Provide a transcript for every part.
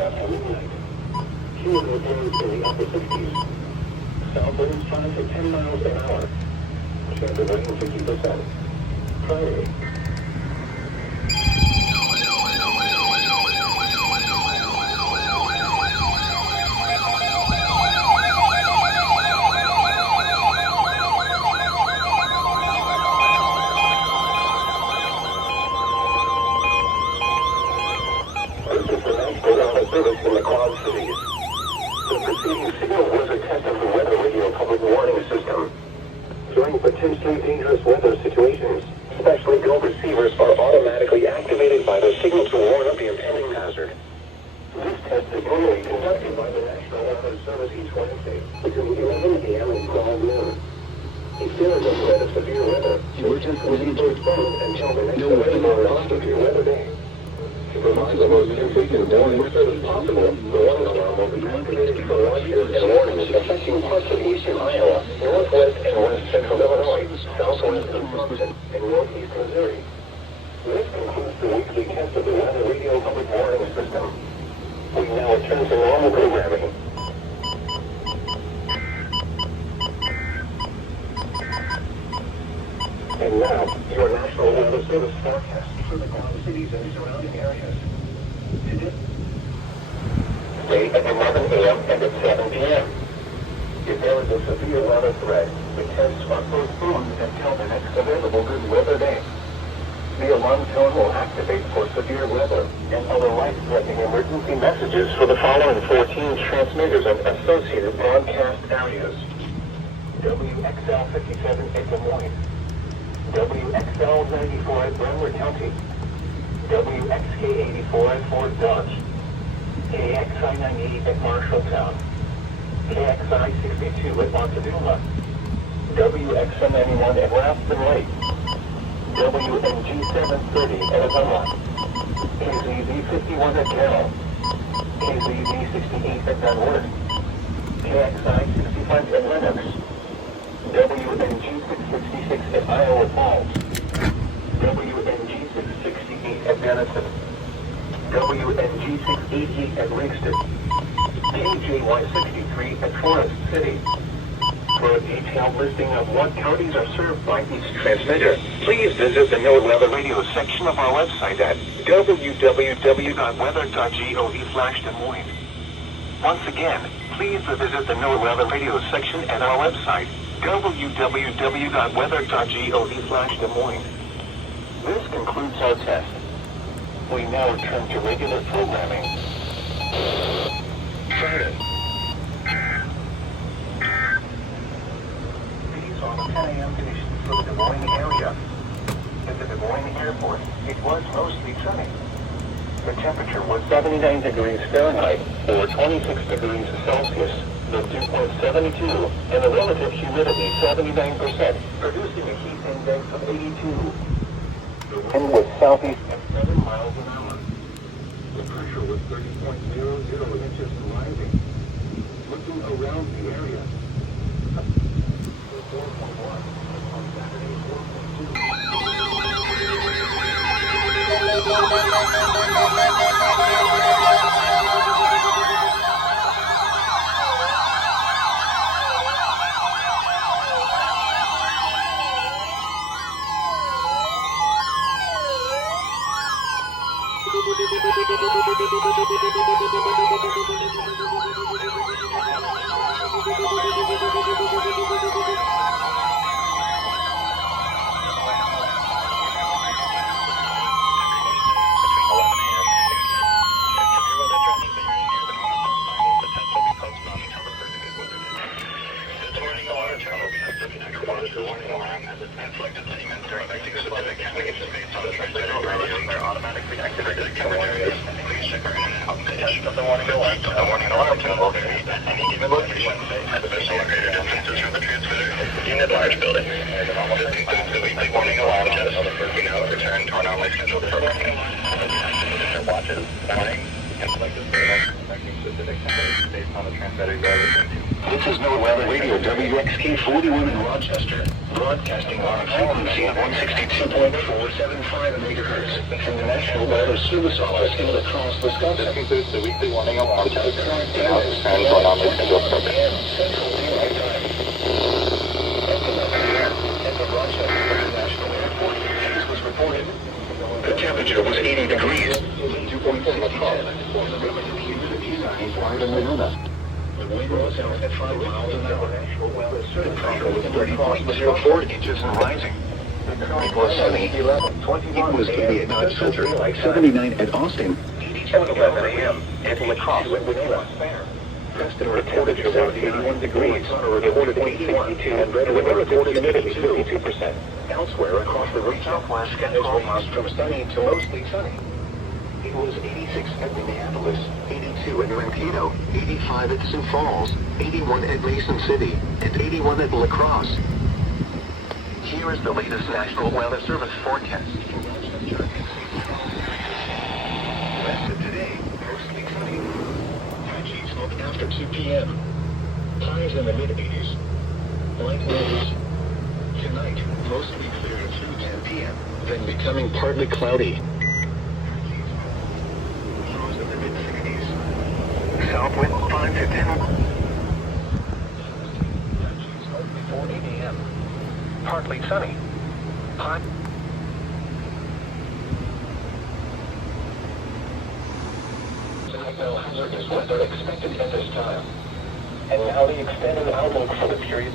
After midnight, cumulative winds in the upper 60s. South winds 5 to 10 miles an hour. Chance of rain 50%. Friday. Service in the Quad Cities. The preceding signal was a test of the weather radio public warning system. During potentially dangerous weather situations, specially built receivers are automatically activated by the signal to warn of the impending hazard. This test is normally conducted by the National Weather Service each Wednesday between 11 a.m. and 12 noon. If there is a threat of severe weather, receivers postponed until the next available severe weather day. To provide the most consistent warning service possible, the warning alarm will be activated for watches and warnings affecting parts of eastern Iowa, northwest and west central Illinois, southwest Wisconsin, and northeast Missouri. This concludes the weekly test of the Weather Radio Public Warning System. We now return to normal programming. And now, your National Weather Service forecast for the Quad Cities and surrounding areas. Today at 11 a.m. and at 7 p.m. If there is a severe weather threat, the tests are postponed until the next available good weather day. The alarm tone will activate for severe weather and other life-threatening emergency messages for the following 14 transmitters and associated broadcast areas. WXL 57 at Des Moines. WXL 94 at Broward County. WXK 84 at Fort Dodge. KXI 98 at Marshalltown. KXI 62 at Montezuma. WXM 91 at Rafton Lake. WNG 730 at Avella. KZZ 51 at Carroll. KZZ 68 at Dunwoody. KXI 65 at Lennox. WNG 666 at Iowa Falls. WNG 668 at Denison. WNG 688 at Ringston. KJY 63 at Forest City. For a detailed listing of what counties are served by each transmitter, please visit the NOAA Weather Radio section of our website at www.weather.gov/Des Moines. Once again, please visit the NOAA Weather Radio section at our website, www.weather.gov/Des Moines. This concludes our test. We now return to regular programming. Friday. These are the 10 a.m. conditions for the Des Moines area. At the Des Moines airport, it was mostly sunny. The temperature was 79 degrees Fahrenheit, or 26 degrees Celsius. The dew point 72, and the relative humidity 79%, producing a heat index of 82. The wind was southeast at 7 miles an hour. The pressure was 30.00 inches and rising. Looking around the area. 4.1 on Saturday, 4.2. Unit large building. This concludes the weekly warning alarm test. We now return to our normally scheduled programming. Watches, warning, and selected affecting specific temperatures based on the transmitted weather. This is NOAA Weather Radio WXK 41 in Rochester, broadcasting on a frequency of 162.475 MHz from the National Weather Service Office in La Crosse, Wisconsin. This concludes the weekly warning alarm test. We now return to our normally scheduled programming. Central Daylight Time. At the Rochester International Airport, haze was reported. The temperature was 80 degrees. 2.6 relative humidity signs are in Manila. The wind was out at 5 miles an hour. The pressure was 30.04 inches and rising. The current was sunny. It was 80 at Dodge Center, 79 at Austin. 11 a.m. at La Crosse, Manila. Preston reported about 81 degrees. It reported 82 and Redwood reported humidity 52%. Elsewhere across the region, Southwest almost from sunny to mostly sunny. It was 86 at Minneapolis, 82 at Mankato, 85 at Sioux Falls, 81 at Mason City, and 81 at La Crosse. Here is the latest National Weather Service forecast. Rest of today, mostly sunny. Patchy smoke after 2 p.m. Highs in the mid-80s. Light winds. Tonight, mostly clear through 10 p.m., then becoming partly cloudy. South wind 5 to 10. Before 8 a.m. Partly sunny. High. No hazardous weather expected at this time. And now the extended outlook for the period.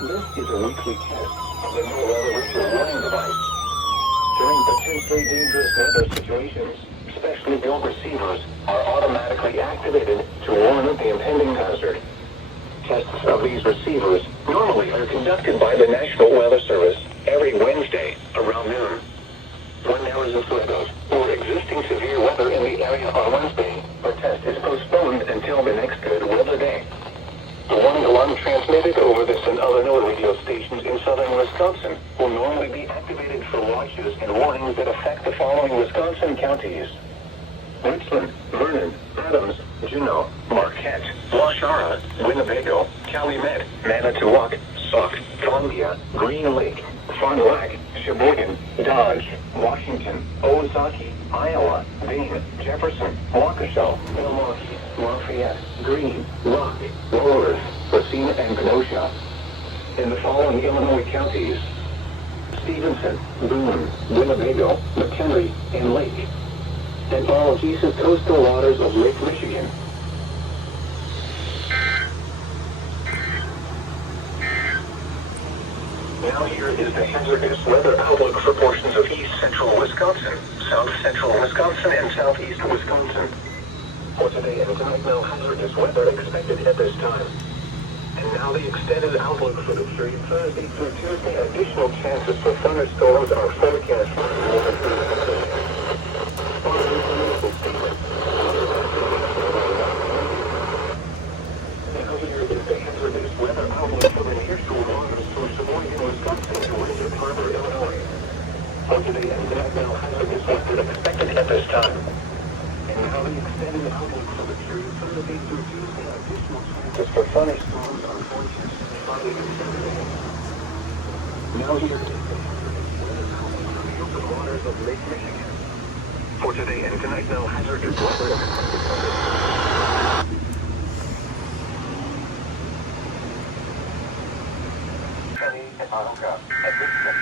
This is a weekly test of the NOAA Weather Radio warning device. During potentially dangerous weather situations, specially built receivers are automatically activated to warn of the impending hazard. Tests of these receivers normally are conducted by the National Weather Service every Wednesday around noon. When there is a threat of or existing severe weather in the area on Wednesday, the test is postponed until the next good weather day. The warning alarm transmitted over this and other NOAA radio stations in southern Wisconsin will normally be activated for watches and warnings that affect the following Wisconsin counties: Richland, Vernon, Adams, Juneau, Marquette, Waushara, Winnebago, Calumet, Manitowoc, Sauk, Columbia, Green Lake, Fond du Lac, Sheboygan, Dodge, Washington, Ozarki, Iowa, Bain, Jefferson, Waukesha, Milwaukee, Lafayette, Greene, Rock, Walworth, Racine, and Kenosha. In the following Illinois counties: Stevenson, Boone, Winnebago, McHenry, and Lake. And all adjacent coastal waters of Lake Michigan. Now here is the hazardous weather outlook for portions of east central Wisconsin, south central Wisconsin, and southeast Wisconsin. For today and tonight, no hazardous weather expected at this time. And now the extended outlook for the period Thursday through Tuesday. Additional chances for thunderstorms are forecast for Now here is the hazardous weather outlook for the nearshore waters from Sheboygan, Wisconsin to Windsor Harbor, Illinois. For today and tonight, no hazardous weather expected at this time. And now the extended outlook for the period Thursday through Tuesday. Additional chances for thunderstorms are forecast Friday and Saturday. Now here is the hazardous weather outlook for the waters of Lake Michigan. For today and tonight, no hazardous weather. Penny and Aruka at Michigan.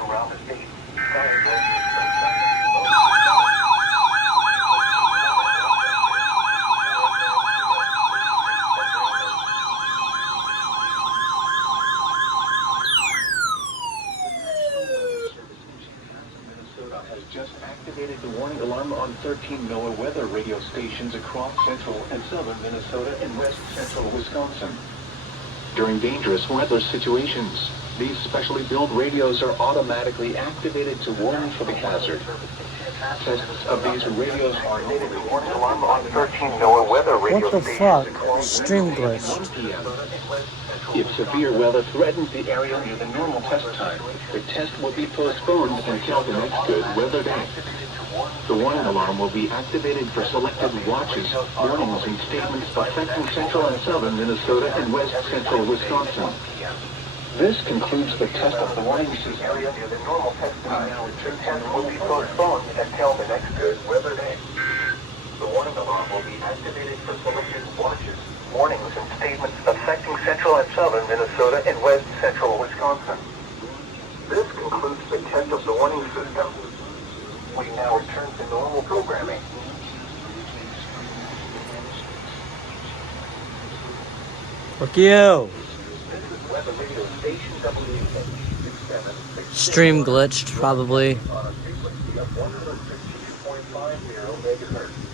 Around the state. Has just activated the warning alarm on 13 NOAA weather radio stations across central and southern Minnesota and west central Wisconsin. During dangerous weather situations, these specially built radios are automatically activated to warn for the hazard. Tests of these radios are noted the warning alarm on 13 NOAA weather radio What the stations fuck? across Stream central and glitch. 1 p.m. If severe weather threatens the area near the normal test time, the test will be postponed until the next good weather day. The warning alarm will be activated for selected watches, warnings, and statements affecting central and southern Minnesota and west central Wisconsin. This concludes the test of the warning system. Area near the normal test time. The test will be postponed until the next good weather day. The warning alarm will be activated for selected watches, warnings, and statements affecting central and southern Minnesota and west central Wisconsin. This concludes the test of the warning system. We now return to normal programming. Fuck you. This is Weather Radio Station WH67. Stream glitched, probably. On a frequency of 152.50 megahertz.